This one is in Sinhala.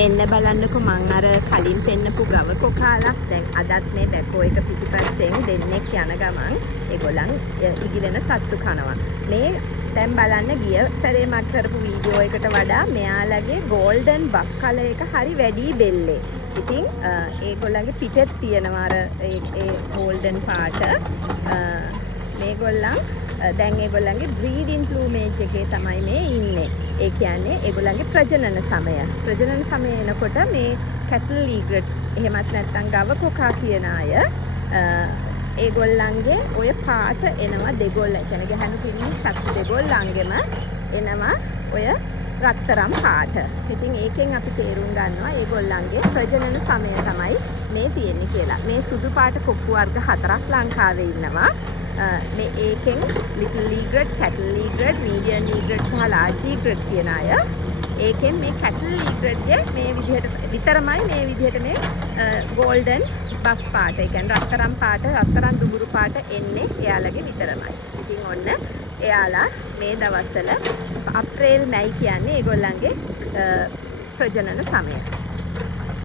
බෙල්ල බලන්නකෝ මං අර කලින් පෙන්නපු ගව කොකාලා දැන් අදත් මේ බැකෝ එක පිටිපස්සෙන් දෙන්නෙක් යන ගමන් ඒගොල්ලන් ඉගිලෙන සත්තු කනවා. මේ දැන් බලන්න ගිය සැරේ මම කරපු වීඩියෝ එකට වඩා මෙයාලගේ ගෝල්ඩන් බක් කලර් එක හරි වැඩි බෙල්ලේ. ඉතින් ඒගොල්ලන්ගේ පිටෙත් තියෙනවා අර ඒ ගෝල්ඩන් පාට. මේගොල්ලන් දැන් ඒගොල්ලන්ගේ බ්‍රීඩින් ප්ලූමේජ් එකේ තමයි මේ ඉන්නේ. ඒ කියන්නේ ඒගොල්ලන්ගේ ප්‍රජනන සමය. ප්‍රජනන සමය එනකොට මේ කැටල් ඊග්‍රට් එහෙමත් නැත්නම් ගව කොකා කියන අය ඒගොල්ලන්ගේ ඔය පාට එනවා දෙගොල්ල. කියන්නේ ගැහණු පිරිමි සත්තු දෙගොල්ලන්ගෙම එනවා ඔය රත්තරන් පාට. ඉතින් ඒකෙන් අපි තේරුම් ගන්නවා ඒගොල්ලන්ගේ ප්‍රජනන සමය තමයි මේ තියෙන්නේ කියලා. මේ සුදු පාට කොක්කු වර්ග 4ක් ලංකාවේ ඉන්නවා. මේ ඒකෙන් ලිටල් ඊග්‍රට්, කැටල් ඊග්‍රට්, මීඩියම් ඊග්‍රට් සහ ලාර්ජ් ඊග්‍රට් කියන අය. ඒකෙන් මේ කැටල් ඊග්‍රට්ගේ මේ විදිහට විතරමයි මේ විදිහට මේ ගෝල්ඩන් බෆ් පාට, ඒ කියන්නේ රත්තරන් පාට, රත්තරන් දුඹුරු පාට එන්නේ එයාලගේ විතරමයි. ඉතින් ඔන්න එයාලා මේ දවස්වල අප්‍රේල් මැයි කියන්නේ ඒගොල්ලන්ගේ ප්‍රජනන සමය.